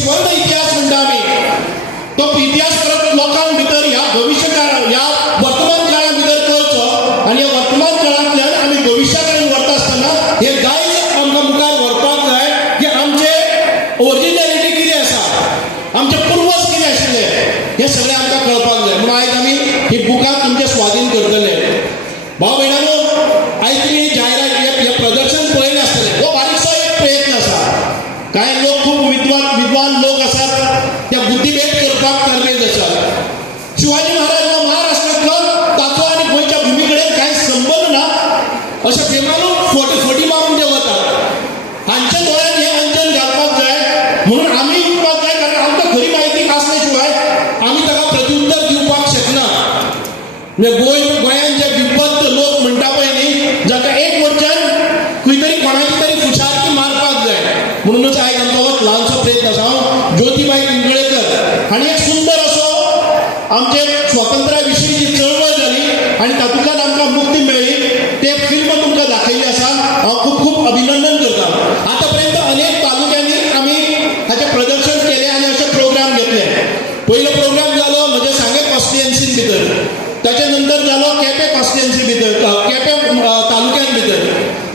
स्वर्ण इतिहास म्हणटा आमी तो इतिहास परत लोकांक भितर ह्या भविष्य काळात ह्या वर्तमान काळा भितर करचो आनी ह्या वर्तमान काळांतल्यान आमी भविष्या कडेन व्हरता आसतना हे दायज आमकां मुखार व्हरपाक जाय की आमचे ओरिजिनॅलिटी कितें आसा, आमचे पुर्वज कितें आशिल्ले हे सगळें आमकां कळपाक जाय. म्हणून आयज आमी ही बुकां तुमचे स्वाधीन करतले. भाव भयणानो, आयज तुमी जायरात हे प्रदर्शन पळयलें आसतलें. हो बारीकसो एक प्रयत्न आसा. कांय लोक खूब विद्वान लोक आसात, त्या बुद्धिभेद करपाक तरबेज आसात. शिवाजी महाराज हो महाराष्ट्रांतलो, ताचो आनी गोंयच्या भुमी कडेन कांय संबंद ना अशें बेमालूम फटी मारून ते वतात. हांच्या दोळ्यांत हें अंजन घालपाक जाय म्हणून आमी उठपाक जाय, कारण आमकां खरी म्हायती आसले शिवाय आमी ताका प्रत्युत्तर दिवपाक शकना. गोंयांत जे बिबद्ध लोक म्हणटा पळय न्ही, जाका एक वटच्यान खंय तरी कोणाची तरी कुशार्की मारपाक जाय. म्हणूनच आयज आमचो हो ल्हानसो प्रयत्न आसा. हांव ज्योतिबाई कुंकळेकर हांणी एक सुंदर असो आमचे स्वातंत्र्या विशींची चळवळ जाली आनी तातूंतल्यान आमकां मुक्ती मेळ्ळी, ते फिल्म तुमकां दाखयल्ली आसा. हांव खूब खूब अभिनंदन करता. आतां पर्यंत अनेक तालुक्यांनी आमी हाचें प्रदर्शन केलें आनी अशे प्रोग्राम घेतले. पयलो प्रोग्राम जालो म्हज्या सांगे कॉन्स्टिट्युएन्सीन भितर, ताचे नंतर जालो केपें कॉन्स्टिट्युएन्सी भितर, केपें तालुक्यान भितर,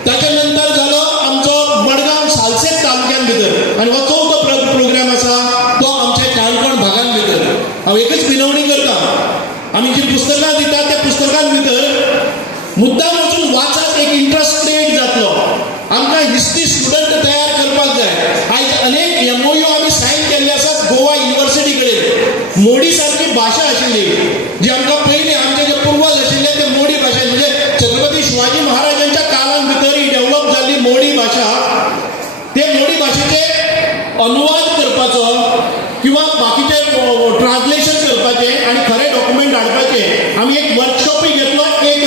ताचे नंतर जालो आमचो मडगांव सालसेत तालुक्यान भितर, आनी हो चवथो प्रोग्राम आसा तो आमच्या काणकोण भागान भितर. हांव एकच विनवणी करता, आमी जी पुस्तकां दितात त्या पुस्तकां भितर मुद्दाम वचून वाचत एक इंट्रस्ट क्रिएट जातलो. आमकां हिस्ट्री स्टुडंट तयार करपाक जाय. आयज अनेक MOU आमी सायन केल्ले आसात गोवा युनिवर्सिटी कडेन. मोडी सारकी भाशा आशिल्ली जी आमकां पयलीं आमचे जे पुर्वज आशिल्ले ते मोडी भाशा, म्हणजे छत्रपती शिवाजी महाराजांच्या काळान भितर ही डेव्हलप जाल्ली मोडी भाशा, ते मोडी भाशेचे अनुवाद करपाचो किंवा बाकीचे ट्रान्सलेशन करपाचे आनी खरे डॉक्युमेंट हाडपाचे आमी एक वर्कशॉपय घेतलो. एक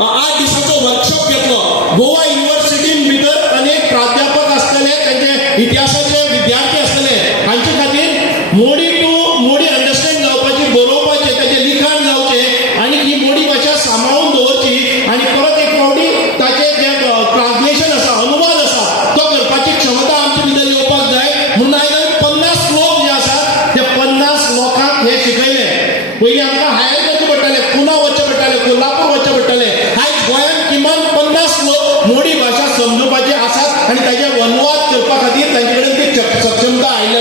8 दिसाचो वर्कशॉप घेतलो. गोवा युनिवर्सिटीन भितर अनेक प्राध्यापक आसतले, तांचे इतिहासाचे विद्यार्थी आसतले, हांचे खातीर मोडी अंडरस्टँड जावपाची, बरोवपाचें, ताचें लिखाण जावचें आनी ही मोडी भाशा सांबाळून दवरची आनी परत एक फावटी ताचें जें ट्रान्सलेशन आसा, अनुवाद आसा, तो करपाची क्षमता आमचे भितर येवपाक जाय. म्हणून आयज आमी 50 लोक जे आसात ते 50 लोकांक हे शिकयले. पयलीं आमकां हायर वचचें पडटालें, पुना वचचें पडटालें, कोल्हापूर वचचें पडटालें. आयज गोंयांत किमान 50 लोक मोडी भाशा समजुपाचे आसात आनी ताचे अनुवाद करपा खातीर तांचे कडेन ती सक्षमता आयिल्ली